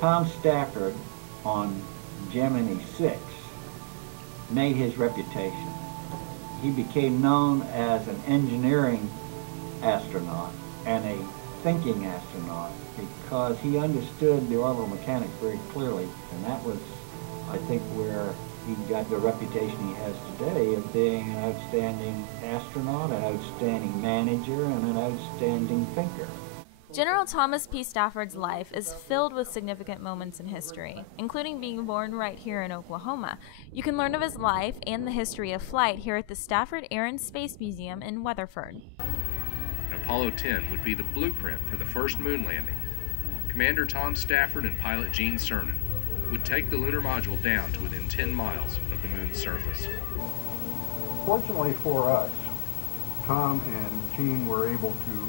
Tom Stafford on Gemini 6 made his reputation. He became known as an engineering astronaut and a thinking astronaut because he understood the orbital mechanics very clearly, and that was, I think, where he got the reputation he has today of being an outstanding astronaut, an outstanding manager, and an outstanding thinker. General Thomas P. Stafford's life is filled with significant moments in history, including being born right here in Oklahoma. You can learn of his life and the history of flight here at the Stafford Air and Space Museum in Weatherford. Apollo 10 would be the blueprint for the first moon landing. Commander Tom Stafford and pilot Gene Cernan would take the lunar module down to within 10 miles of the moon's surface. Fortunately for us, Tom and Gene were able to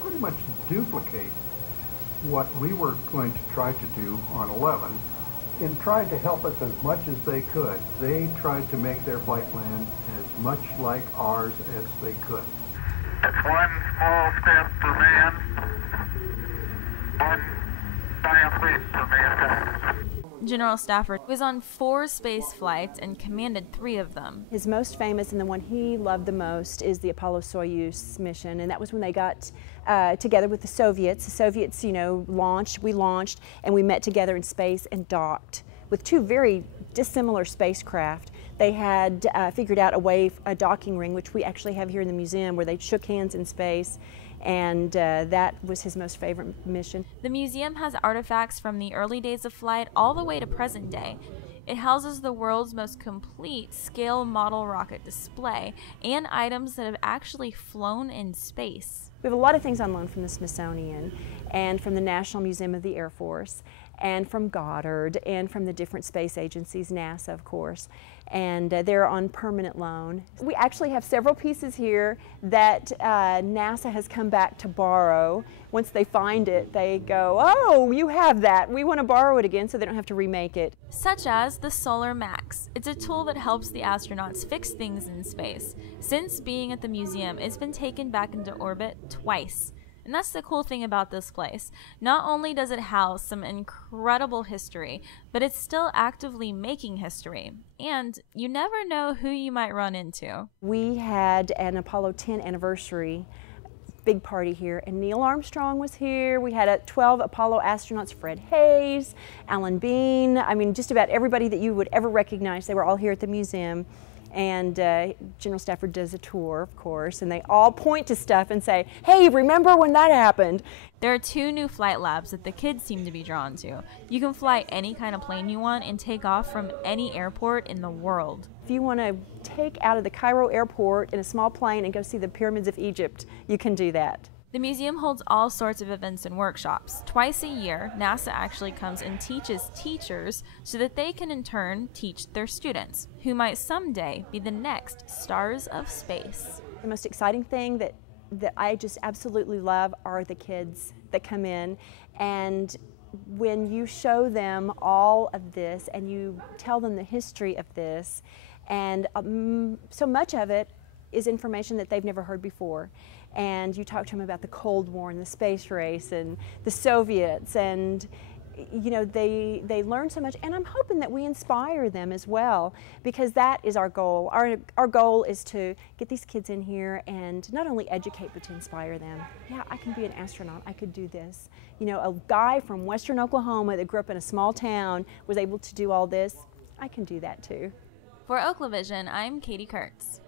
pretty much duplicate what we were going to try to do on 11 in trying to help us as much as they could. They tried to make their flight plan as much like ours as they could. It's one small step for man, one giant leap for mankind. General Stafford was on 4 space flights and commanded 3 of them. His most famous and the one he loved the most is the Apollo-Soyuz mission, and that was when they got together with the Soviets. The Soviets, launched, we launched, and we met together in space and docked with 2 very dissimilar spacecraft. They had figured out a docking ring, which we actually have here in the museum, where they shook hands in space, and that was his most favorite mission. The museum has artifacts from the early days of flight all the way to present day. It houses the world's most complete scale model rocket display and items that have actually flown in space. We have a lot of things on loan from the Smithsonian and from the National Museum of the Air Force and from Goddard and from the different space agencies, NASA of course, and they're on permanent loan. We actually have several pieces here that NASA has come back to borrow. Once they find it, they go, "Oh, you have that. We want to borrow it again," so they don't have to remake it. Such as the Solar Max. It's a tool that helps the astronauts fix things in space. Since being at the museum, it's been taken back into orbit twice. And that's the cool thing about this place. Not only does it house some incredible history, but it's still actively making history. And you never know who you might run into. We had an Apollo 10 anniversary big party here, and Neil Armstrong was here. We had 12 Apollo astronauts, Fred Hayes, Alan Bean, just about everybody that you would ever recognize. They were all here at the museum. And General Stafford does a tour, of course, and they all point to stuff and say, "Hey, remember when that happened?" There are 2 new flight labs that the kids seem to be drawn to. You can fly any kind of plane you want and take off from any airport in the world. If you want to take out of the Cairo airport in a small plane and go see the pyramids of Egypt, you can do that. The museum holds all sorts of events and workshops. Twice a year, NASA actually comes and teaches teachers so that they can in turn teach their students, who might someday be the next stars of space. The most exciting thing that I just absolutely love are the kids that come in, and when you show them all of this and you tell them the history of this, and so much of it is information that they've never heard before. And you talk to them about the Cold War and the space race and the Soviets, and they learn so much, and I'm hoping that we inspire them as well, because that is our goal. Our goal is to get these kids in here and not only educate, but to inspire them. Yeah, I can be an astronaut, I could do this. A guy from western Oklahoma that grew up in a small town was able to do all this. I can do that too. For Oklavision, I'm Katie Kurtz.